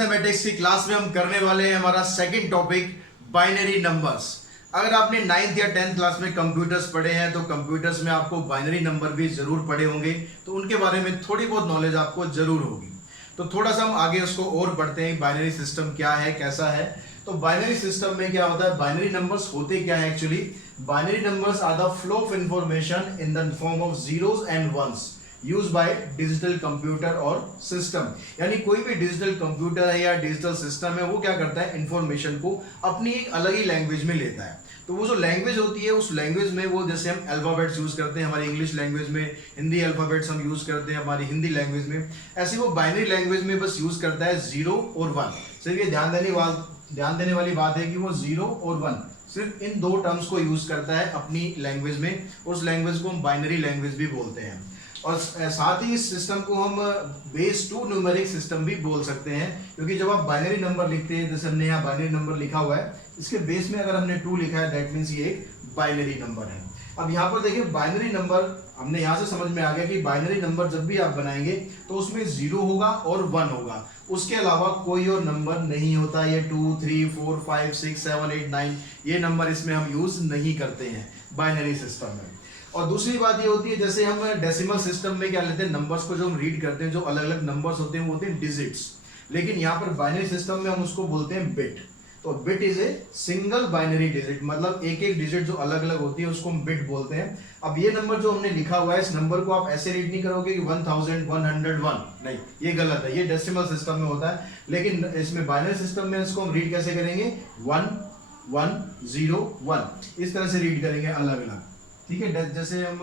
Mathematics की class में हम करने वाले हैं हमारा सेकंड टॉपिक बाइनरी नंबर्स। अगर आपने 9th या 10th क्लास में कंप्यूटर्स पढ़े हैं तो कंप्यूटर्स में आपको बाइनरी नंबर भी जरूर पढ़े होंगे, तो उनके बारे में थोड़ी बहुत नॉलेज आपको जरूर होगी। तो थोड़ा सा हम आगे उसको और बढ़ते हैं, बाइनरी सिस्टम क्या है, कैसा है। तो बाइनरी सिस्टम में क्या होता है, बाइनरी नंबर्स होते क्या है actually. Binary numbers are the flow of information in the form of zeros and ones use by digital computer और सिस्टम। यानी कोई भी डिजिटल कंप्यूटर है या डिजिटल सिस्टम है, वो क्या करता है, इंफॉर्मेशन को अपनी एक अलग ही लैंग्वेज में लेता है। तो वो जो लैंग्वेज होती है, उस लैंग्वेज में वो, जैसे हम अल्फाबेट्स यूज करते हैं हमारी इंग्लिश लैंग्वेज में, हिंदी अल्फाबेट्स हम यूज करते हैं हमारी हिंदी लैंग्वेज में, ऐसे वो बाइनरी लैंग्वेज में बस यूज करता है 0 और 1। सिर्फ ये ध्यान देने वाली बात है कि वो 0 और 1 सिर्फ इन दो टर्म्स को यूज करता है अपनी लैंग्वेज में। उस लैंग्वेज को हम बाइनरी लैंग्वेज भी बोलते हैं। और साथ ही इस सिस्टम को हम बेस 2 न्यूमेरिक सिस्टम भी बोल सकते हैं, क्योंकि जब आप बाइनरी नंबर लिखते हैं, जैसे हमने यहाँ बाइनरी नंबर लिखा हुआ है, इसके बेस में अगर हमने 2 लिखा है, दैट मीन्स ये एक बाइनरी नंबर है। अब यहाँ पर देखिए, बाइनरी नंबर हमने यहाँ से समझ में आ गया कि बाइनरी नंबर जब भी आप बनाएंगे तो उसमें 0 होगा और 1 होगा, उसके अलावा कोई और नंबर नहीं होता। ये 2, 3, 4, 5, 6, 7, 8, 9 ये नंबर इसमें हम यूज नहीं करते हैं बाइनरी सिस्टम में। और दूसरी बात ये होती है, जैसे हम डेसिमल सिस्टम में क्या लेते हैं, नंबर्स को जो हम रीड करते हैं, जो अलग अलग नंबर्स होते हैं वो होते हैं डिजिट्स, लेकिन यहाँ पर बाइनरी सिस्टम में हम उसको बोलते हैं बिट। तो bit is a single binary digit, मतलब एक एक डिजिट जो अलग अलग होती है उसको हम बिट बोलते हैं। अब ये नंबर जो हमने लिखा हुआ है, इस नंबर को आप ऐसे रीड नहीं करोगे कि 1101, नहीं, ये गलत है, ये डेसिमल सिस्टम में होता है। लेकिन इसमें बाइनरी सिस्टम में इसको हम रीड कैसे करेंगे, 1 1 0 1, इस तरह से रीड करेंगे अलग अलग, ठीक है। जैसे हम,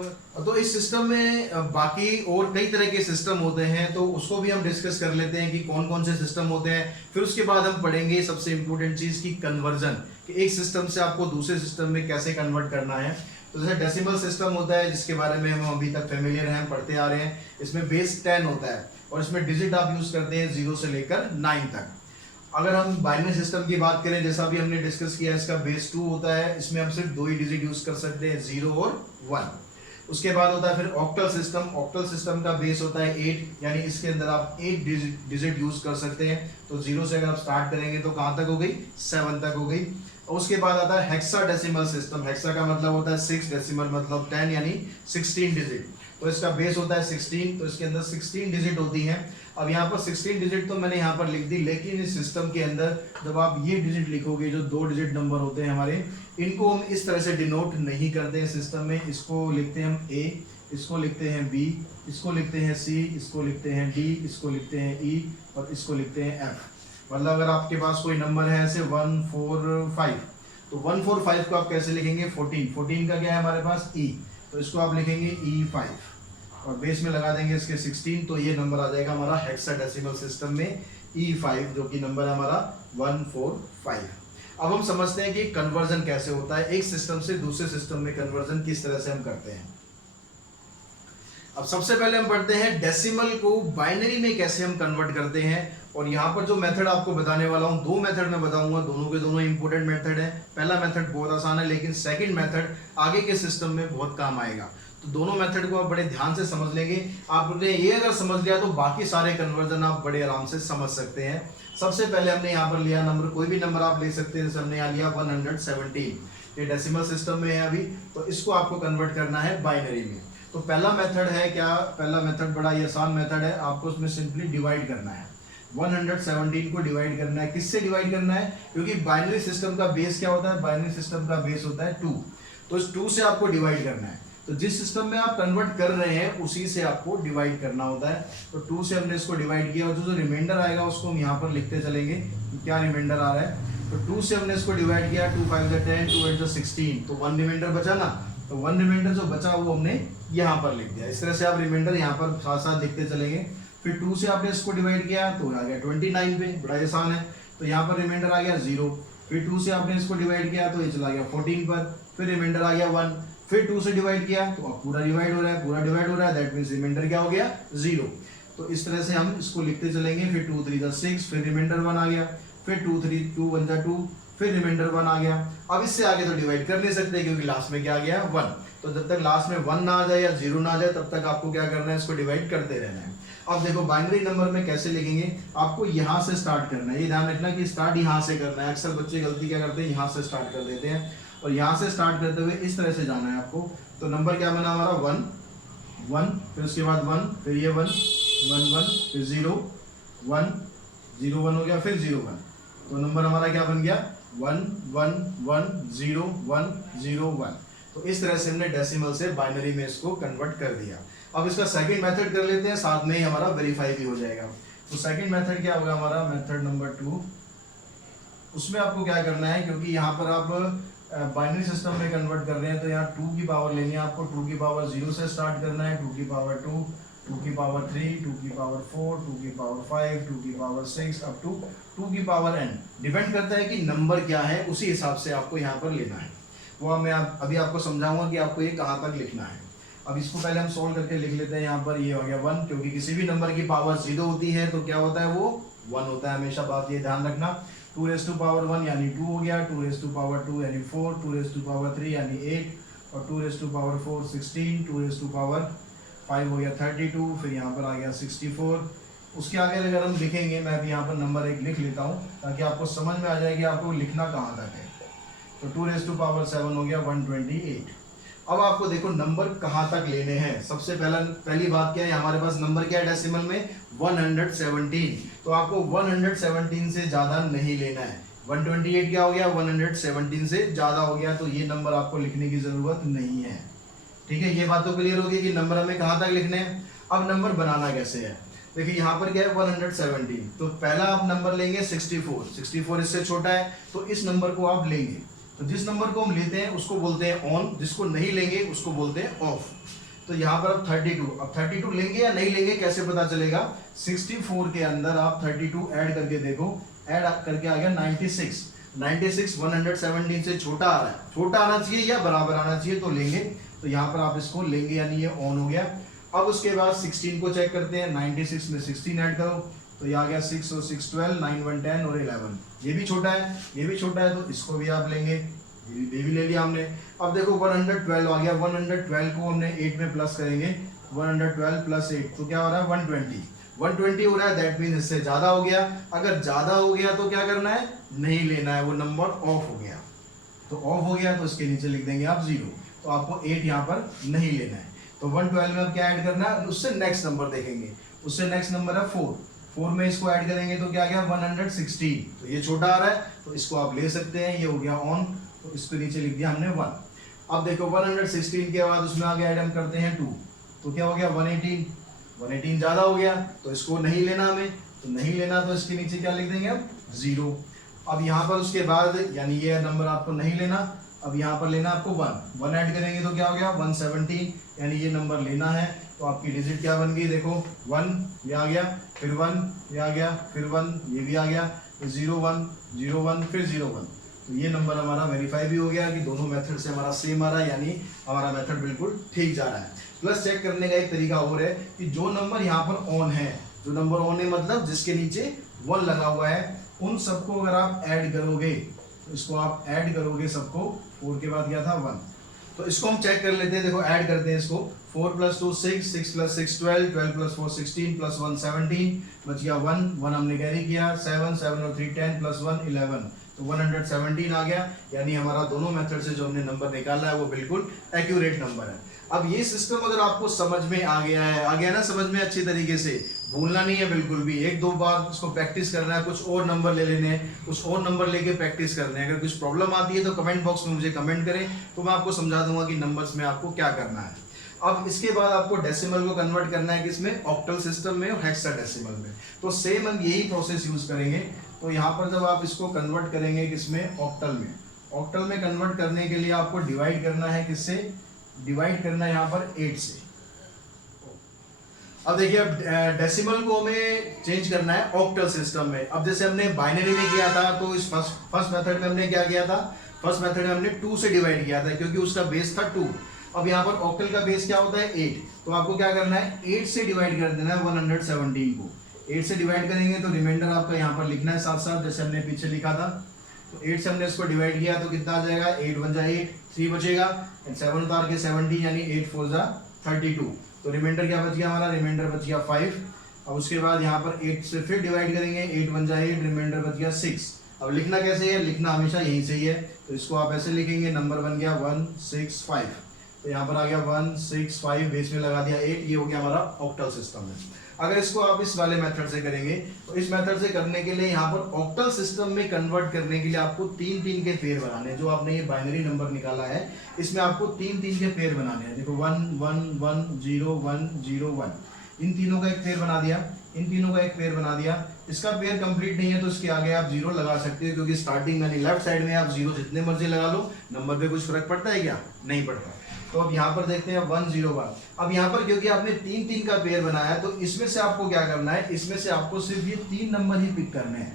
तो इस सिस्टम में बाकी और कई तरह के सिस्टम होते हैं, तो उसको भी हम डिस्कस कर लेते हैं कि कौन कौन से सिस्टम होते हैं। फिर उसके बाद हम पढ़ेंगे सबसे इंपॉर्टेंट चीज की कन्वर्जन, कि एक सिस्टम से आपको दूसरे सिस्टम में कैसे कन्वर्ट करना है। तो जैसे डेसिमल सिस्टम होता है, जिसके बारे में हम अभी तक फेमिलियर हैं, पढ़ते आ रहे हैं। इसमें बेस 10 होता है और इसमें डिजिट आप यूज करते हैं 0 से लेकर 9 तक। अगर हम बाइनरी सिस्टम की बात करें, जैसा भी हमने डिस्कस किया, इसका बेस 2 होता है, इसमें हम सिर्फ 2 ही डिजिट यूज कर सकते हैं, 0 और 1। उसके बाद होता है फिर ऑक्टल सिस्टम। ऑक्टल सिस्टम का बेस होता है 8, यानी इसके अंदर आप 8 डिजिट यूज कर सकते हैं। तो 0 से अगर आप स्टार्ट करेंगे तो कहां तक हो गई, 7 तक हो गई। और उसके बाद आता है हेक्साडेसिमल सिस्टम। हेक्सा का मतलब होता है 6, डेसिमल मतलब 10, यानी 16 डिजिट। तो इसका बेस होता है 16, तो इसके अंदर 16 डिजिट होती हैं। अब यहाँ पर 16 डिजिट तो मैंने यहाँ पर लिख दी, लेकिन इस सिस्टम के अंदर जब आप ये डिजिट लिखोगे, जो 2 डिजिट नंबर होते हैं हमारे, इनको हम इस तरह से डिनोट नहीं करते हैं सिस्टम में। इसको लिखते हैं हम A, इसको लिखते हैं B, इसको लिखते हैं C, इसको लिखते हैं D, इसको लिखते हैं E और इसको लिखते हैं F। मतलब अगर आपके पास कोई नंबर है ऐसे 1 4 5, तो 1 4 5 को आप कैसे लिखेंगे, 14 का क्या है हमारे पास, E, तो इसको आप लिखेंगे E5 और बेस में लगा देंगे इसके 16, तो ये नंबर आ जाएगा हमारा हेक्साडेसिमल सिस्टम में E5, जो कि नंबर है हमारा 145। अब हम समझते हैं कि कन्वर्जन कैसे होता है, एक सिस्टम से दूसरे सिस्टम में कन्वर्जन किस तरह से हम करते हैं। अब सबसे पहले हम पढ़ते हैं डेसिमल को बाइनरी में कैसे हम कन्वर्ट करते हैं। और यहाँ पर जो मेथड आपको बताने वाला हूँ, 2 मेथड मैं बताऊंगा, दोनों के दोनों इंपॉर्टेंट मेथड है। पहला मेथड बहुत आसान है, लेकिन सेकंड मेथड आगे के सिस्टम में बहुत काम आएगा। तो दोनों मेथड को आप बड़े ध्यान से समझ लेंगे। आपने ये अगर समझ लिया तो बाकी सारे कन्वर्जन आप बड़े आराम से समझ सकते हैं। सबसे पहले हमने यहाँ पर लिया नंबर, कोई भी नंबर आप ले सकते हैं, जैसे हमने यहाँ लिया 117, ये डेसिमल सिस्टम में है अभी, तो इसको आपको कन्वर्ट करना है बाइनरी में। तो पहला मेथड है क्या, पहला मेथड बड़ा ही आसान मेथड है, आपको उसमें सिंपली डिवाइड करना है। 117 को डिवाइड करना है, किससे डिवाइड करना है, क्योंकि बाइनरी सिस्टम का बेस क्या होता है, बाइनरी सिस्टम का बेस होता है 2, तो इस 2 से आपको डिवाइड करना है। तो जिस सिस्टम में आप कन्वर्ट कर रहे हैं उसी से आपको डिवाइड करना होता है। तो 2 से हमने इसको डिवाइड किया और जो रिमाइंडर आएगा उसको हम यहाँ पर लिखते चलेंगे कि क्या रिमाइंडर आ रहा है। तो 2 से हमने इसको डिवाइड किया, 2 5 10, 2 8 16, तो 1 रिमाइंडर बचा ना, तो 1 रिमाइंडर जो बचा वो हमने यहाँ पर लिख दिया। इस तरह से आप रिमाइंडर यहाँ पर साथ साथ लिखते चलेंगे। फिर 2 से आपने इसको डिवाइड किया तो आ गया 29 पे, बड़ा आसान है। तो यहाँ पर रिमाइंडर आ गया 0। फिर 2 से आपने इसको डिवाइड किया तो ये चला गया 14 पर, फिर रिमाइंडर आ गया 1। फिर 2 से डिवाइड किया तो अब पूरा डिवाइड हो रहा है, पूरा डिवाइड हो रहा है, दैट मींस रिमाइंडर क्या हो गया, 0। तो इस तरह से हम इसको लिखते चलेंगे। फिर 2 3 6, फिर रिमाइंडर 1 आ गया, फिर 2 3 2 1 2, फिर रिमाइंडर 1 आ गया। अब इससे आगे तो डिवाइड कर नहीं सकते क्योंकि लास्ट में क्या आ गया, 1। तो जब तक लास्ट में 1 ना आ जाए या 0 ना आ जाए तब तक आपको क्या करना है, इसको डिवाइड करते रहना है। अब देखो बाइनरी नंबर में कैसे लिखेंगे, आपको यहाँ से स्टार्ट करना है, ये ध्यान रखना कि स्टार्ट यहाँ से करना है। अक्सर बच्चे गलती क्या करते हैं, यहाँ से स्टार्ट कर देते हैं, और यहाँ से स्टार्ट करते हुए इस तरह से जाना है आपको। तो नंबर क्या बना हमारा 1 1, फिर उसके बाद 1, फिर ये 1 1 1, फिर 0 1 0 1 हो गया, फिर 0 1। तो नंबर हमारा क्या बन गया 1 1 1 0 1 0 1। तो इस तरह से हमने डेसिमल से बाइनरी में इसको कन्वर्ट कर दिया। अब इसका सेकंड मेथड कर लेते हैं, साथ में ही हमारा वेरीफाई भी हो जाएगा। तो सेकंड मेथड क्या होगा हमारा, मेथड नंबर 2। उसमें आपको क्या करना है, क्योंकि यहाँ पर आप बाइनरी सिस्टम में कन्वर्ट कर रहे हैं, तो यहाँ 2 की पावर लेनी है आपको। 2 की पावर 0 से स्टार्ट करना है, 2 की पावर 2, 2 की पावर 3, 2 की पावर 4, 2 की पावर 5, 2 की पावर 6 अप टू 2 की पावर n। डिपेंड करता है कि नंबर क्या है, उसी हिसाब से आपको यहाँ पर लेना है। वो मैं अभी आपको समझाऊंगा कि आपको ये कहाँ तक लिखना है। अब इसको पहले हम सोल्व करके लिख लेते हैं। यहाँ पर ये हो गया 1, क्योंकि किसी भी नंबर की पावर 0 होती है तो क्या होता है, वो 1 होता है हमेशा, बात ये ध्यान रखना। 2 रेज़ टू पावर 1 यानी 2 हो गया, 2 रेज़ टू पावर 2 यानी 4, 2 रेज़ टू पावर 3 यानी 8, और 2 raise to power 4 16, 2 raise to power 5 हो गया 32, फिर यहाँ पर आ गया 64। उसके आगे अगर हम लिखेंगे, मैं अभी यहाँ पर नंबर 1 लिख लेता हूँ ताकि आपको समझ में आ जाए कि आपको लिखना कहाँ तक है। तो 2 रेज़ टू पावर 7 हो गया 128। अब आपको देखो नंबर कहाँ तक लेने हैं। सबसे पहली बात क्या है, हमारे पास नंबर क्या है डेसिमल में 117। तो आपको 117 से ज़्यादा नहीं लेना है। 128 क्या हो गया, 117 से ज़्यादा हो गया, तो ये नंबर आपको लिखने की ज़रूरत नहीं है। ठीक है, ये बात तो क्लियर होगी कि नंबर हमें कहाँ तक लिखने हैं। अब नंबर बनाना कैसे है, देखिए यहाँ पर क्या है 117। तो पहला आप नंबर लेंगे 64 इससे छोटा है, तो इस नंबर को आप लेंगे। तो जिस नंबर को हम लेते हैं उसको बोलते हैं ऑन, जिसको नहीं लेंगे उसको बोलते हैं ऑफ। तो यहाँ पर अब 32, अब 32 लेंगे या नहीं लेंगे कैसे पता चलेगा, 64 के अंदर आप 32 ऐड करके देखो, ऐड करके आ गया 96। 117 से छोटा आ रहा है, छोटा आना चाहिए या बराबर आना चाहिए, तो लेंगे। तो यहाँ पर आप इसको लेंगे यानी ये ऑन हो गया। अब उसके बाद 16 को चेक करते हैं, 96 में 16 ऐड करो, तो ये आ गया 6 और 6 12, 9 1 10 और 11। ये भी छोटा है, ये भी छोटा है, तो इसको भी आप लेंगे, ये भी ले लिया हमने। अब देखो 112 आ गया, 112 को हमने 8 में प्लस करेंगे, 112 प्लस 8 तो क्या हो रहा है 120 हो रहा है, दैट मीन इससे ज्यादा हो गया। अगर ज्यादा हो गया तो क्या करना है, नहीं लेना है, वो नंबर ऑफ हो गया। तो ऑफ हो गया तो इसके नीचे लिख देंगे आप 0, तो आपको 8 यहाँ पर नहीं लेना है। तो 112 में अब क्या ऐड करना है, उससे नेक्स्ट नंबर देखेंगे, उससे नेक्स्ट नंबर है 4 में इसको ऐड करेंगे तो क्या आ गया 116। तो ये छोटा आ रहा है तो इसको आप ले सकते हैं, ये हो गया ऑन, तो इसके नीचे लिख दिया हमने 1। अब देखो 116 के बाद उसमें आगे ऐड हम करते हैं 2, तो क्या हो गया 118 ज़्यादा हो गया तो इसको नहीं लेना हमें, तो नहीं लेना तो इसके नीचे क्या लिख देंगे अब 0। अब यहाँ पर उसके बाद यानी ये नंबर आपको नहीं लेना, अब यहाँ पर लेना आपको 1 ऐड करेंगे तो क्या हो गया 117, यानी ये नंबर लेना है। तो आपकी डिजिट क्या बन गई, देखो 1 ये आ गया, फिर 1 ये आ गया, फिर 1 ये भी आ गया, फिर 0 1 0 1 फिर 0 1। तो ये नंबर हमारा वेरीफाई भी हो गया कि दोनों मेथड से हमारा सेम आ रहा है, यानी हमारा मेथड बिल्कुल ठीक जा रहा है। प्लस चेक करने का एक तरीका और है कि जो नंबर यहाँ पर ऑन है, जो नंबर ऑन है मतलब जिसके नीचे 1 लगा हुआ है, उन सबको अगर आप ऐड करोगे तो इसको आप ऐड करोगे सबको, 4 के बाद क्या था 1, तो इसको हम चेक कर लेते हैं। देखो ऐड करते हैं इसको, 4 + 2 6, 6 + 6 12, 12 + 4 16 + 1 17, बच गया 1 हमने कैरी किया, 7 और 3 10 + 1 11, तो 117 आ गया। यानी हमारा दोनों मेथड से जो हमने नंबर निकाला है वो बिल्कुल एक्यूरेट नंबर है। अब ये सिस्टम अगर आपको समझ में आ गया ना समझ में अच्छी तरीके से, भूलना नहीं है बिल्कुल भी, 1-2 बार इसको प्रैक्टिस करना है, कुछ और नंबर ले लेने हैं, कुछ और नंबर लेके प्रैक्टिस करने हैं। अगर कुछ प्रॉब्लम आती है तो कमेंट बॉक्स में मुझे कमेंट करें, तो मैं आपको समझा दूंगा कि नंबर्स में आपको क्या करना है। अब इसके बाद आपको डेसिमल को कन्वर्ट करना है किसमें, ऑक्टल सिस्टम में और हेक्साडेसिमल में। तो सेम हम यही प्रोसेस यूज करेंगे। तो यहाँ पर जब आप इसको कन्वर्ट करेंगे किसमें, ऑक्टल में, ऑक्टल में कन्वर्ट करने के लिए आपको डिवाइड करना है किससे, डिवाइड करना है यहाँ पर 8 से। अब देखिए अब डेसिमल को हमें चेंज करना है ऑक्टल सिस्टम में। अब जैसे हमने बाइनरी में किया था तो इस फर्स्ट मेथड में हमने क्या किया था, फर्स्ट मेथड में हमने 2 से डिवाइड किया था क्योंकि उसका बेस था 2। अब यहाँ पर ऑक्टल का बेस क्या होता है 8, तो आपको क्या करना है 8 से डिवाइड कर देना है 117 को। 8 से डिवाइड करेंगे तो रिमाइंडर आपका यहाँ पर लिखना है साथ साथ, जैसे हमने पीछे लिखा था। तो 8 से हमने इसको डिवाइड किया तो कितना आ जाएगा, 8 1 जा 8, 3 बचेगा, 7 उतार के 70 यानी 8 4 जा 32। तो रिमाइंडर क्या बच गया हमारा, रिमाइंडर बच गया 5। अब उसके बाद यहाँ पर 8 से फिर डिवाइड करेंगे, 8 1 जा 8, रिमाइंडर बच गया 6। अब लिखना कैसे है, लिखना हमेशा यहीं से ही है, तो इसको आप ऐसे लिखेंगे, नंबर बन गया 165। तो यहाँ पर आ गया 165, बेस में लगा दिया 8, ये हो गया हमारा ऑक्टल सिस्टम है। अगर इसको आप इस वाले मेथड से करेंगे तो इस मेथड से करने के लिए यहाँ पर ऑक्टल सिस्टम में कन्वर्ट करने के लिए आपको 3-3 के पेयर बनाने हैं। जो आपने ये बाइनरी नंबर निकाला है इसमें आपको 3-3 के पेयर बनाने हैं। देखो 1 1 1 0 1 0 1, इन तीनों का एक पेयर बना दिया, इन तीनों का एक पेयर बना दिया। इसका पेयर कंप्लीट नहीं है तो इसके आगे आप 0 लगा सकते हो, क्योंकि स्टार्टिंग में लेफ्ट साइड में आप 0 जितने मर्जी लगा लो, नंबर पे कुछ फर्क पड़ता है क्या, नहीं पड़ता। तो अब यहाँ पर देखते हैं 1 0 1। अब यहाँ पर क्योंकि आपने 3-3 का पेयर बनाया है तो इसमें से आपको क्या करना है, इसमें से आपको सिर्फ ये 3 नंबर ही पिक करने हैं,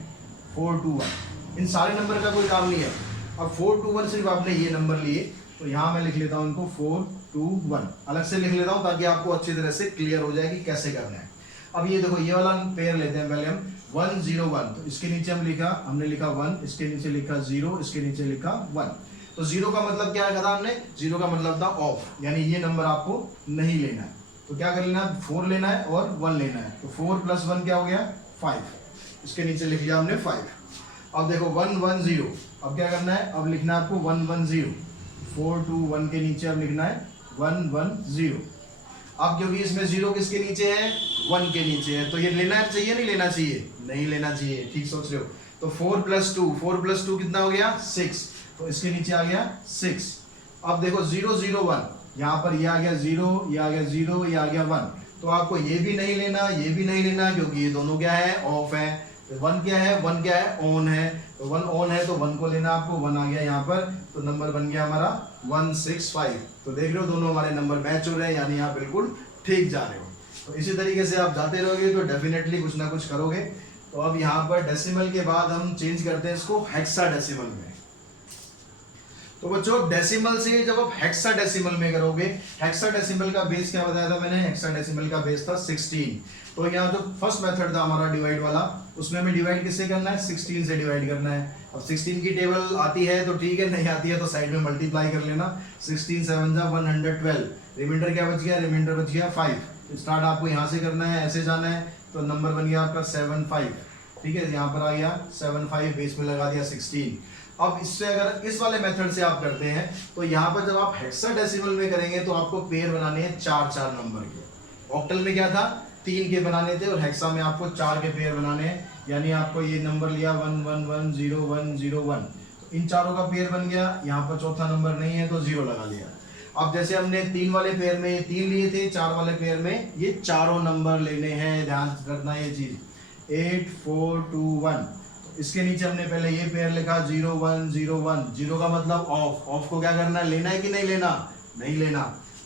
4 2 1। इन सारे नंबर का कोई काम नहीं है। अब 4 2 1 सिर्फ आपने ये नंबर लिए, तो यहाँ मैं लिख लेता हूँ इनको 4 2 1, अलग से लिख लेता हूँ ताकि आपको अच्छी तरह से क्लियर हो जाए कि कैसे करना है। अब ये देखो ये वाला पेयर लेते हैं पहले हम 1 0 1, तो इसके नीचे हमने लिखा 1, इसके नीचे लिखा 0, इसके नीचे लिखा 1। तो 0 का मतलब क्या था हमने, 0 का मतलब था ऑफ, यानी ये नंबर आपको नहीं लेना है। तो क्या कर लेना है, 4 लेना है और 1 लेना है। तो 4 + 1 क्या हो गया 5, इसके नीचे लिख लिया हमने 5। अब देखो 1 1 0, अब क्या करना है, अब लिखना है आपको 1 1 0, 4 2 1 के नीचे अब लिखना है 1 1 0। अब क्योंकि इसमें 0 किसके नीचे है, 1 के नीचे है, तो ये लेना चाहिए नहीं लेना चाहिए, नहीं लेना चाहिए, ठीक सोच रहे हो। तो 4 + 2 कितना हो गया 6, तो इसके नीचे आ गया 6। अब देखो 0 0 1, यहाँ पर ये आ गया 0, ये आ गया 0, ये आ गया 1, तो आपको ये भी नहीं लेना, ये भी नहीं लेना, क्योंकि ये दोनों क्या है, ऑफ है। तो 1 क्या है, 1 क्या है, ऑन है। तो 1 ऑन है तो 1 को लेना आपको, 1 आ गया यहाँ पर, तो नंबर बन गया हमारा 165। तो देख रहे हो दोनों हमारे नंबर मैच हो रहे हैं, यानी आप बिल्कुल ठीक जा रहे हो। तो इसी तरीके से आप जाते रहोगे तो डेफिनेटली कुछ ना कुछ करोगे। तो अब यहाँ पर डेसिमल के बाद हम चेंज करते हैं इसको हेक्साडेसिमल में। तो बच्चों डेसिमल से जब आप हेक्साडेसिमल में करोगे, हेक्साडेसिमल का बेस क्या बताया था मैंने, हेक्साडेसिमल का बेस था 16। तो यहाँ जो फर्स्ट मेथड था हमारा डिवाइड वाला, उसमें हमें डिवाइड किससे करना है, 16 से डिवाइड करना है। अब 16 की टेबल आती है तो ठीक है, नहीं आती है तो साइड में मल्टीप्लाई कर लेना। 16 7 जा 112, रिमाइंडर क्या बच गया, रिमाइंडर बच गया 5। स्टार्ट आपको यहाँ से करना है, ऐसे जाना है, तो नंबर बन गया आपका 75। ठीक है, यहाँ पर आ गया 75, बेस में लगा दिया 16। अब इससे अगर इस वाले मेथड से आप करते हैं तो यहाँ पर जब आप हेक्साडेसिमल में करेंगे तो आपको पेयर बनाने हैं 4-4 नंबर के। ऑक्टल में क्या था, 3 के बनाने थे, और हेक्सा में आपको 4 के पेयर बनाने हैं। यानी आपको ये नंबर लिया 1 1 1 0 1 0 1, तो इन चारों का पेयर बन गया। यहाँ पर चौथा नंबर नहीं है तो 0 लगा लिया। अब जैसे हमने 3 वाले पेयर में ये 3 लिए थे, 4 वाले पेयर में ये चारों नंबर लेने हैं, ध्यान रखना ये चीज। 8 4 2 1, इसके नीचे हमने पहले ये पेयर लिखा 0 1 0 1। 0 का मतलब ऑफ, ऑफ को क्या करना है, लेना है कि नहीं लेना, नहीं लेना।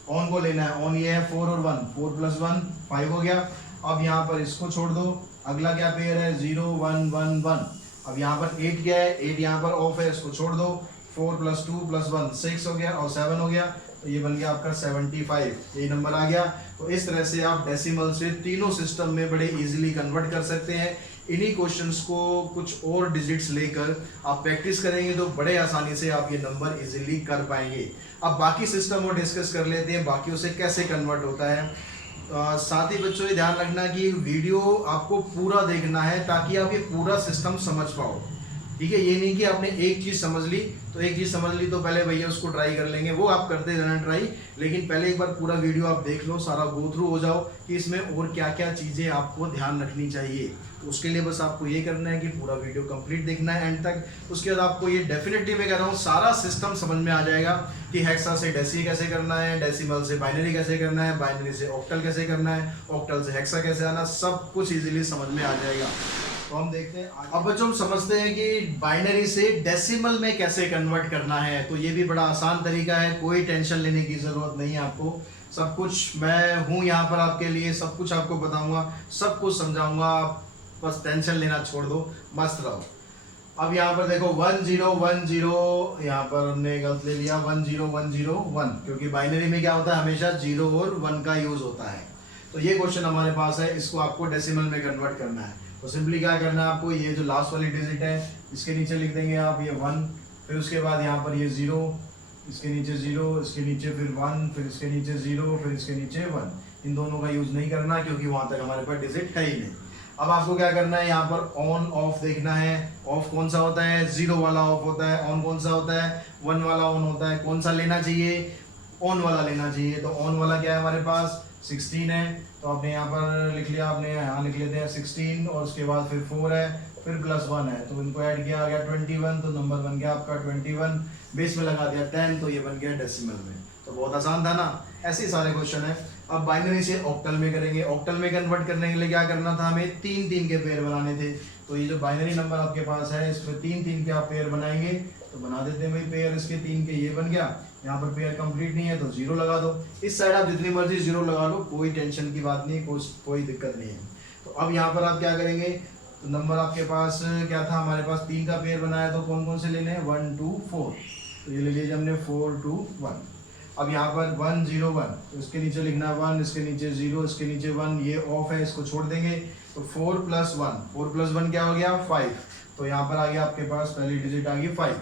ऑन को लेना है, ऑन ये है 4 और 1, 4 + 1 5 हो गया। अब यहाँ पर इसको छोड़ दो, अगला क्या पेयर है 0 1 1 1। अब यहाँ पर 8 क्या है, 8 यहाँ पर ऑफ है, इसको छोड़ दो। 4 + 2 + 1 6 हो गया, और 7 हो गया, तो ये बन गया आपका 75, ये नंबर आ गया। तो इस तरह से आप डेसिमल से तीनों सिस्टम में बड़े इजीली कन्वर्ट कर सकते हैं। इन्हीं क्वेश्चंस को कुछ और डिजिट्स लेकर आप प्रैक्टिस करेंगे तो बड़े आसानी से आप ये नंबर इजीली कर पाएंगे। अब बाकी सिस्टम को डिस्कस कर लेते हैं, बाकियों से कैसे कन्वर्ट होता है। साथ ही बच्चों ये ध्यान रखना कि वीडियो आपको पूरा देखना है ताकि आप ये पूरा सिस्टम समझ पाओ। ठीक है, ये नहीं कि आपने एक चीज़ समझ ली तो पहले भैया उसको ट्राई कर लेंगे, वो आप करते रहना ट्राई, लेकिन पहले एक बार पूरा वीडियो आप देख लो, सारा गो थ्रू हो जाओ कि इसमें और क्या क्या चीज़ें आपको ध्यान रखनी चाहिए। तो उसके लिए बस आपको ये करना है कि पूरा वीडियो कंप्लीट देखना है एंड तक। उसके बाद आपको ये डेफिनेटली मैं कह रहा हूँ सारा सिस्टम समझ में आ जाएगा कि हेक्सा से डेसी कैसे करना है, डेसिमल से बाइनरी कैसे करना है, बाइनरी से ऑक्टल कैसे करना है, ऑक्टल से हेक्सा कैसे आना, सब कुछ ईजिली समझ में आ जाएगा। तो हम देखते हैं अब बच्चों, हम समझते हैं कि बाइनरी से डेसिमल में कैसे कन्वर्ट करना है। तो ये भी बड़ा आसान तरीका है, कोई टेंशन लेने की ज़रूरत नहीं है आपको। सब कुछ मैं हूँ यहाँ पर आपके लिए, सब कुछ आपको बताऊँगा, सब कुछ समझाऊँगा, बस टेंशन लेना छोड़ दो, मस्त रहो। अब यहाँ पर देखो 1 0 1 0, यहाँ पर हमने गलत ले लिया 1 0 1 0 1, क्योंकि बाइनरी में क्या होता है हमेशा 0 और 1 का यूज़ होता है। तो ये क्वेश्चन हमारे पास है, इसको आपको डेसिमल में कन्वर्ट करना है। तो सिंपली क्या करना है आपको, ये जो लास्ट वाली डिजिट है इसके नीचे लिख देंगे आप ये 1, फिर उसके बाद यहाँ पर ये 0, इसके नीचे 0, इसके नीचे फिर 1, फिर इसके नीचे 0, फिर इसके नीचे 1, इन दोनों का यूज नहीं करना क्योंकि वहां तक हमारे पास डिजिट है ही नहीं। अब आपको क्या करना है, यहाँ पर ऑन ऑफ देखना है। ऑफ कौन सा होता है, 0 वाला ऑफ होता है। ऑन कौन सा होता है, 1 वाला ऑन होता है। कौन सा लेना चाहिए, ऑन वाला लेना चाहिए। तो ऑन वाला क्या है हमारे पास 16 है, तो आपने यहाँ पर लिख लिया, आपने यहाँ लिख लेते हैं 16 और उसके बाद फिर 4 है, फिर +1 है, तो इनको ऐड किया आ गया 21, तो नंबर बन गया आपका 21। बेस में लगा दिया 10, तो ये बन गया डेसिमल में। तो बहुत आसान था ना, ऐसे ही सारे क्वेश्चन है। अब बाइनरी से ऑक्टल में करेंगे। ऑक्टल में कन्वर्ट करने के लिए क्या करना था, हमें 3-3 के पेयर बनाने थे। तो ये जो बाइनरी नंबर आपके पास है इसमें 3-3 के आप पेयर बनाएंगे, तो बना देते हैं भाई पेयर इसके 3 के, ये बन गया। यहाँ पर पेयर कंप्लीट नहीं है तो 0 लगा दो। इस साइड आप जितनी मर्जी 0 लगा लो, कोई टेंशन की बात नहीं, कोई दिक्कत नहीं है। तो अब यहाँ पर आप क्या करेंगे, तो नंबर आपके पास क्या था, हमारे पास 3 का पेयर बनाया, तो कौन कौन से लेने हैं, 1 2 4, तो ये ले लीजिए हमने 4 2 1। अब यहाँ पर 1 0 1, तो इसके नीचे लिखना 1, इसके नीचे 0, इसके नीचे 1, ये ऑफ है इसको छोड़ देंगे। तो 4 + 1, 4 + 1 क्या हो गया 5, तो यहाँ पर आ गया आपके पास पहली डिजिट आ गई 5।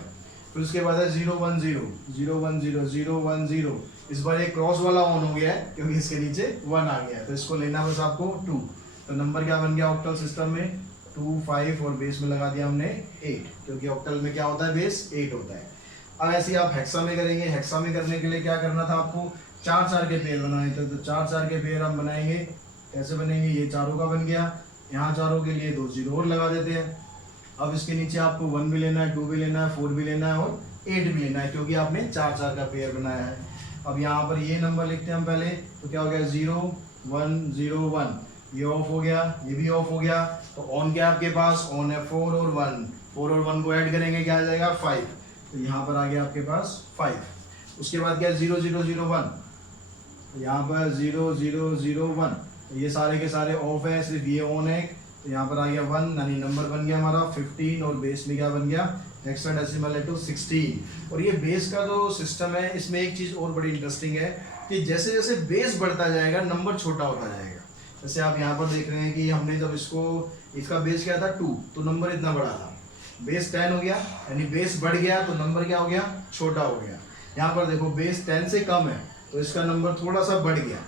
फिर उसके बाद है 0 1 0 0 1 0 0 1 0, इस बार एक क्रॉस वाला ऑन हो गया है क्योंकि इसके नीचे 1 आ गया है, तो इसको लेना बस आपको 2। तो नंबर क्या बन गया ऑक्टल सिस्टम में 2 5, और बेस में लगा दिया हमने 8, क्योंकि ऑक्टल में क्या होता है, बेस 8 होता है। अब ऐसे ही आप हेक्सा में करेंगे। हेक्सा में करने के लिए क्या करना था आपको, 4-4 के पेयर बनाने थे, तो 4-4 के पेयर हम बनाएंगे। कैसे बनेंगे, ये चारों का बन गया, यहाँ चारों के लिए 2 0 और लगा देते हैं। अब इसके नीचे आपको 1 भी लेना है, 2 भी लेना है, 4 भी लेना है और 8 भी लेना है, क्योंकि आपने 4-4 का पेयर बनाया है। अब यहाँ पर ये नंबर लिखते हैं हम पहले, तो क्या हो गया 0 1 0 1, ये ऑफ हो गया, ये भी ऑफ हो गया। तो ऑन क्या आपके पास, ऑन है 4 और 1, 4 और 1 को ऐड करेंगे क्या आ जाएगा 5, तो यहाँ पर आ गया आपके पास 5। उसके बाद क्या 0 0 0 1, तो यहाँ पर 0 0 0 1, तो ये सारे के सारे ऑफ है, सिर्फ ये ऑन है, तो यहाँ पर आ गया 1, यानी नंबर बन गया हमारा 15, और बेस में क्या बन गया हेक्साडेसिमल है तो 16। और ये बेस का जो सिस्टम है, इसमें एक चीज़ और बड़ी इंटरेस्टिंग है कि जैसे जैसे बेस बढ़ता जाएगा नंबर छोटा होता जाएगा। जैसे आप यहाँ पर देख रहे हैं कि हमने जब इसका बेस क्या था 2, तो नंबर इतना बड़ा था, बेस 10 हो गया, यानी बेस बढ़ गया तो नंबर क्या हो गया, छोटा हो गया। यहाँ पर देखो बेस 10 से कम है तो इसका नंबर थोड़ा सा बढ़ गया,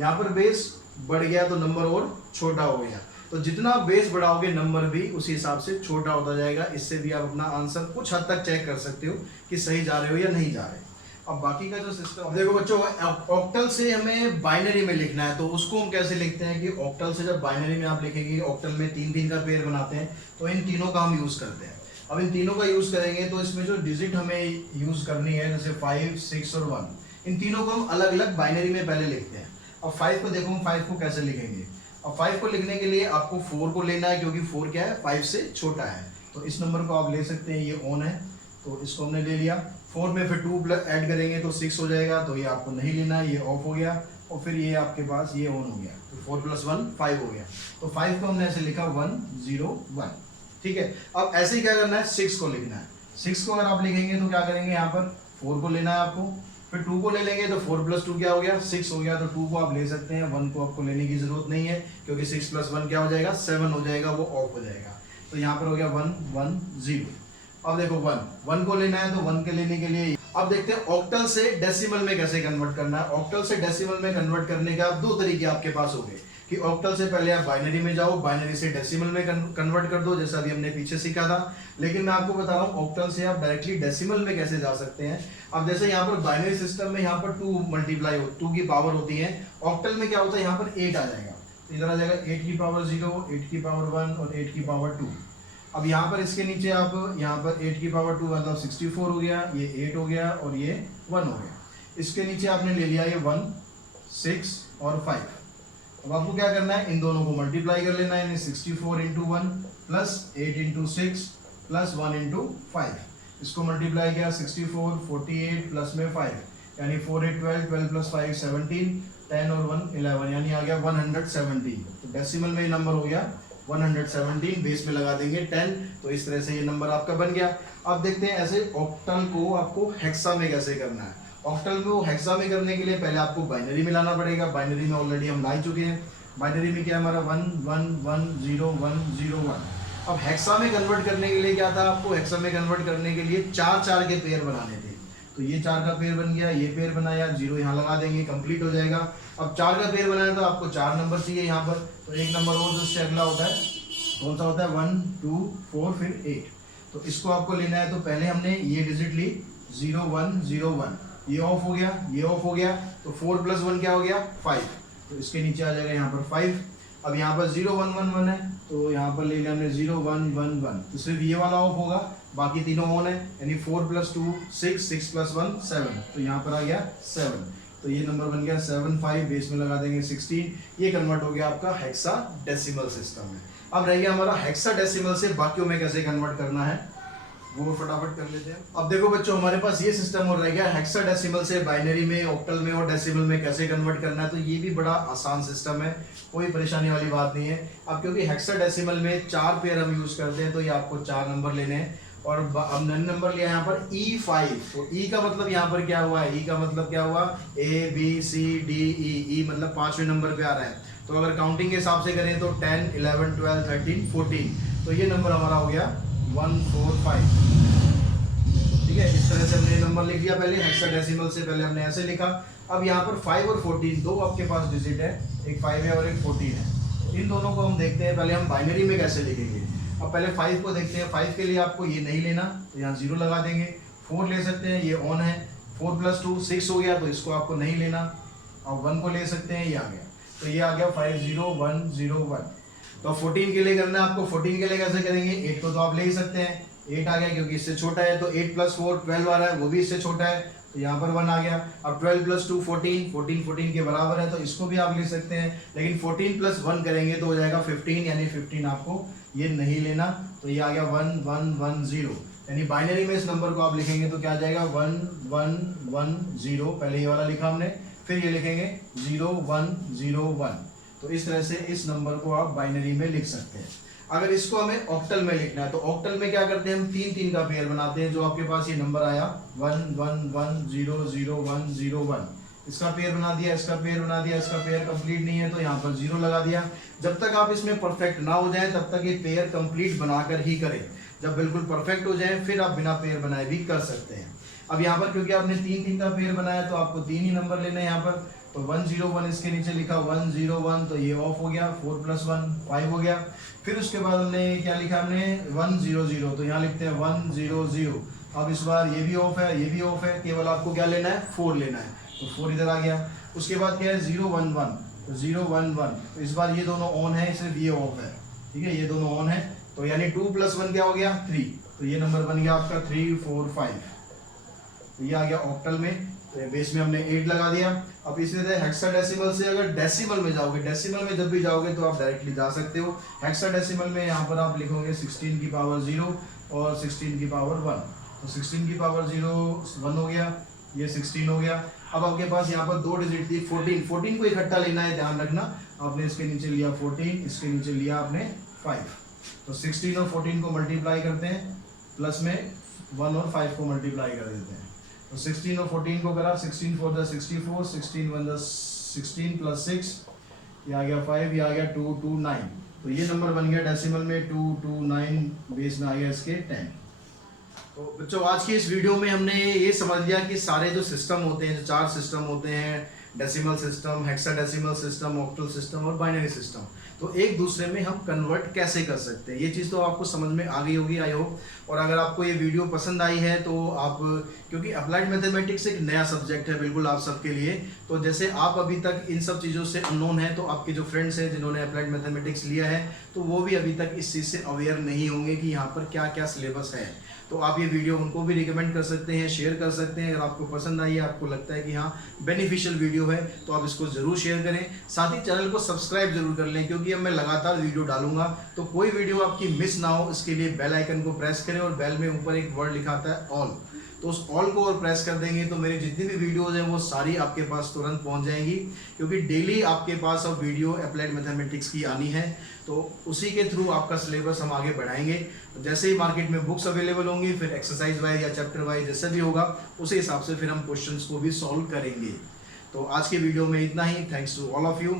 यहाँ पर बेस बढ़ गया तो नंबर और छोटा हो गया। तो जितना बेस बढ़ाओगे नंबर भी उसी हिसाब से छोटा होता जाएगा। इससे भी आप अपना आंसर कुछ हद तक चेक कर सकते हो कि सही जा रहे हो या नहीं जा रहे। अब बाकी का जो सिस्टम देखो बच्चों, ऑक्टल से हमें बाइनरी में लिखना है, तो उसको हम कैसे लिखते हैं कि ऑक्टल से जब बाइनरी में आप लिखेंगे, ऑक्टल में 3-3 का पेयर बनाते हैं, तो इन तीनों का हम यूज करते हैं। अब इन तीनों का यूज करेंगे तो इसमें जो डिजिट हमें यूज करनी है, जैसे 5 6 और 1, इन तीनों को हम अलग अलग बाइनरी में पहले लिखते हैं। अब 5 को देखो, हम 5 को कैसे लिखेंगे। अब 5 को लिखने के लिए आपको 4 को लेना है, क्योंकि 4 क्या है 5 से छोटा है, तो इस नंबर को आप ले सकते हैं, ये ऑन है तो इसको हमने ले लिया। 4 में फिर 2 ऐड करेंगे तो 6 हो जाएगा, तो ये आपको नहीं लेना है, ये ऑफ हो गया। और फिर ये आपके पास ये ऑन हो गया, तो 4 + 1 5 हो गया। तो 5 को हमने ऐसे लिखा 1 0 1, ठीक है। अब ऐसे ही क्या करना है, 6 को लिखना है। 6 को अगर आप लिखेंगे तो क्या करेंगे, यहाँ पर 4 को लेना है आपको, फिर 2 को ले लेंगे तो 4 + 2 क्या हो गया 6 हो गया, तो 2 को आप ले सकते हैं, 1 को आपको लेने की जरूरत नहीं है, क्योंकि 6 + 1 क्या हो जाएगा 7 हो जाएगा, वो ऑफ हो जाएगा। तो यहाँ पर हो गया 1 1 0। अब देखो 1 को लेना है, तो 1 के लेने के लिए अब देखते हैं ऑक्टल से डेसिमल में कैसे कन्वर्ट करना है। ऑक्टल से डेसिमल में कन्वर्ट करने का 2 तरीके आपके पास होंगे कि ऑक्टल से पहले आप बाइनरी में जाओ, बाइनरी से डेसिमल में कन्वर्ट कर दो, जैसा अभी हमने पीछे सीखा था। लेकिन मैं आपको बता रहा हूँ ऑक्टल से आप डायरेक्टली डेसिमल में कैसे जा सकते हैं। अब जैसे यहाँ पर बाइनरी सिस्टम में यहाँ पर 2 की पावर होती है, ऑक्टल में क्या होता है यहाँ पर 8 आ जाएगा, तो इधर आ जाएगा 8 की पावर 0, 8 की पावर 1 और 8 की पावर 2। अब यहाँ पर इसके नीचे आप यहाँ पर 8 की पावर 2 मतलब 64 हो गया, ये 8 हो गया और ये 1 हो गया। इसके नीचे आपने ले लिया ये 1 6 और 5। अब आपको क्या करना है, इन दोनों को मल्टीप्लाई कर लेना है, यानी 64 × 1 प्लस 8 × 6 प्लस 1 × 5। इसको मल्टीप्लाई किया 64 48 प्लस में 5, यानी 4 8 12 12 प्लस 5 17 10 और 1 11, यानी आ गया 117। तो डेसिमल में ये नंबर हो गया 117, बेस में लगा देंगे 10, तो इस तरह से ये नंबर आपका बन गया। अब देखते हैं ऐसे ऑक्टल को आपको हेक्सा में कैसे करना है। ऑक्टल को हेक्सा में करने के लिए पहले आपको बाइनरी में लाना पड़ेगा। बाइनरी में ऑलरेडी हम ला चुके हैं। बाइनरी में क्या हमारा 1 1 1 0 1 0 1। अब हेक्सा में कन्वर्ट करने के लिए क्या था, आपको हेक्सा में कन्वर्ट करने के लिए 4-4 के पेयर बनाने थे। तो ये 4 का पेयर बन गया, ये पेयर बनाया, 0 यहाँ लगा देंगे, कंप्लीट हो जाएगा। अब 4 का पेयर बनाया तो आपको 4 नंबर चाहिए यहाँ पर, तो एक नंबर और उससे अगला होता है, कौन सा होता है 1 2 4 फिर 8। तो इसको आपको लेना है, तो पहले हमने ये डिजिट ली 0 1 0 1, ये ऑफ हो गया, ये ऑफ हो गया, तो 4 + 1 क्या हो गया 5, तो इसके नीचे आ जाएगा यहाँ पर 5। अब यहाँ पर 0 1 1 1 है, तो यहाँ पर ले लिया हमने 0 1 1 1, तो सिर्फ ये वाला ऑफ होगा, बाकी तीनों ऑन है, यानी 4 + 2 6 6 + 1 7, तो यहाँ पर आ गया 7, तो ये नंबर बन गया 7 5, बेस में लगा देंगे 16, ये कन्वर्ट हो गया आपका हेक्साडेसिमल सिस्टम में। अब रह गया हमारा हेक्साडेसिमल से बाकियों में कैसे कन्वर्ट करना है, वो फटाफट कर लेते हैं। अब देखो बच्चों, हमारे पास ये सिस्टम और रह गया हेक्साडेसिमल से बाइनरी में, ऑक्टल में और डेसिमल में कैसे कन्वर्ट करना है, तो ये भी बड़ा आसान सिस्टम है, कोई परेशानी वाली बात नहीं है। अब क्योंकि हेक्साडेसिमल में 4 पेयर हम यूज करते हैं, तो ये आपको 4 नंबर लेने हैं, और अब नंबर लिया यहाँ पर E5, तो E का मतलब यहाँ पर क्या हुआ है, E का मतलब क्या हुआ ABCDE, मतलब 5वें नंबर पे आ रहा है, तो अगर काउंटिंग के हिसाब से करें तो 10 11 12 13 14, तो ये नंबर हमारा हो गया 1 4 5। ठीक है, इस तरह से हमने नंबर लिख दिया, पहले हेक्साडेसिमल से पहले हमने ऐसे लिखा। अब यहाँ पर 5 और 14 दो आपके पास डिजिट है, एक 5 है और एक 14 है, इन दोनों को हम देखते हैं पहले हम बाइनरी में कैसे लिखेंगे। अब पहले 5 को देखते हैं, 5 के लिए आपको ये नहीं लेना, तो यहाँ 0 लगा देंगे। 4 ले सकते हैं, ये ऑन है, 4 + 2 6 हो गया, तो इसको आपको नहीं लेना। अब 1 को ले सकते हैं, ये आ गया, तो ये आ गया 5 0 1 0 1। तो 14 के लिए करना है आपको, 14 के लिए कैसे करेंगे, 8 को तो आप ले ही सकते हैं, 8 आ गया क्योंकि इससे छोटा है, तो 8 + 4 12 आ रहा है, वो भी इससे छोटा है, तो यहाँ पर 1 आ गया। अब 12 + 2 14, 14 14 के बराबर है, तो इसको भी आप ले सकते हैं, लेकिन 14 + 1 करेंगे तो हो जाएगा 15, यानी 15 आपको ये नहीं लेना, तो ये आ गया 1 1 1 0, यानी बाइनरी में इस नंबर को आप लिखेंगे तो क्या आ जाएगा 1 1 1 0, पहले ये वाला लिखा हमने, फिर ये लिखेंगे 0 1 0 1, तो इस तरह से इस नंबर को आप बाइनरी में लिख सकते हैं। अगर इसको हमें ऑक्टल में लिखना है, तो ऑक्टल में क्या करते हैं हम 3 3 का पेयर बनाते हैं, जो आपके पास ये नंबर आया 1 1 1 0 0 1 0 1, इसका पेयर बना दिया, इसका पेयर बना दिया, इसका पेयर कंप्लीट नहीं है तो यहाँ पर 0 लगा दिया। जब तक आप इसमें परफेक्ट ना हो जाए तब तक ये पेयर कंप्लीट बनाकर ही करें, जब बिल्कुल परफेक्ट हो जाए फिर आप बिना पेयर बनाए भी कर सकते हैं। अब यहाँ पर क्योंकि आपने 3 3 का पेयर बनाया तो आपको 3 ही नंबर लेना है यहाँ पर, तो 1 0 1 इसके नीचे लिखा 1 0 1, तो ये ऑफ हो गया, 4 + 1 5 हो गया। फिर उसके बाद हमने क्या लिखा, हमने 1 0 0, तो यहाँ लिखते हैं 1 0 0। अब इस बार ये भी ऑफ है, ये भी ऑफ है, केवल आपको क्या लेना है 4 लेना है, तो 4 इधर आ गया। उसके बाद क्या है 0 1 1, तो 0 1 1, तो इस बार ये दोनों ऑन है, सिर्फ ये ऑफ है, ठीक है, ये दोनों ऑन है, तो यानी 2 + 1 क्या हो गया 3, तो ये नंबर बन गया आपका 3 4 5, तो ये आ गया ऑक्टल में, तो बेस में हमने 8 लगा दिया। अब इसी तरह हेक्साडेसिमल से अगर डेसिमल में जाओगे, डेसिमल में जब भी जाओगे तो आप डायरेक्टली जा सकते हो। हेक्साडेसिमल में यहाँ पर आप लिखोगे 16 की पावर 0 और 16 की पावर 1, तो 16 की पावर 0 1 हो गया, ये 16 हो गया। अब आपके पास यहाँ पर 2 डिजिट थी 14, 14 को इकट्ठा लेना है, ध्यान रखना, आपने इसके नीचे लिया 14, इसके नीचे लिया आपने 5, तो 16 और 14 को मल्टीप्लाई करते हैं, प्लस में 1 और 5 को मल्टीप्लाई कर देते हैं, तो 16 और 14 को करा, 16 4 = 64, 16 1 = 16 + 6, ये आ गया 5, ये आ गया 2 2 9, तो ये नंबर बन गया डेसिमल में 2 2 9, बेस में आ गया इसके 10। तो बच्चों आज की इस वीडियो में हमने ये समझ लिया कि सारे जो सिस्टम होते हैं, जो 4 सिस्टम होते हैं, decimal system, hexadecimal system, octal system और बाइनरी सिस्टम, तो एक दूसरे में हम कन्वर्ट कैसे कर सकते हैं, ये चीज़ तो आपको समझ में आ गई होगी आई होप। और अगर आपको ये वीडियो पसंद आई है तो आप, क्योंकि अप्लाइड मैथमेटिक्स एक नया सब्जेक्ट है बिल्कुल आप सबके लिए, तो जैसे आप अभी तक इन सब चीज़ों से अननोन है, तो आपके जो फ्रेंड्स हैं जिन्होंने अप्लाइड मैथमेटिक्स लिया है तो वो भी अभी तक इस चीज़ से अवेयर नहीं होंगे कि यहाँ पर क्या क्या सिलेबस है, तो आप ये वीडियो उनको भी रिकमेंड कर सकते हैं, शेयर कर सकते हैं। अगर आपको पसंद आई है, आपको लगता है कि हाँ बेनिफिशियल वीडियो है, तो आप इसको ज़रूर शेयर करें, साथ ही चैनल को सब्सक्राइब जरूर कर लें, क्योंकि अब मैं लगातार वीडियो डालूंगा तो कोई वीडियो आपकी मिस ना हो, इसके लिए बेल आइकन को प्रेस करें और बेल में ऊपर एक वर्ड लिखा आता है ऑल, तो उस ऑल को और प्रेस कर देंगे तो मेरी जितनी भी वीडियोज़ हैं वो सारी आपके पास तुरंत पहुंच जाएंगी, क्योंकि डेली आपके पास अब वीडियो अप्लाइड मैथमेटिक्स की आनी है, तो उसी के थ्रू आपका सिलेबस हम आगे बढ़ाएंगे। तो जैसे ही मार्केट में बुक्स अवेलेबल होंगी, फिर एक्सरसाइज वाइज या चैप्टर वाइज जैसे भी होगा उसी हिसाब से फिर हम क्वेश्चंस को भी सॉल्व करेंगे। तो आज के वीडियो में इतना ही। Thanks to all of you.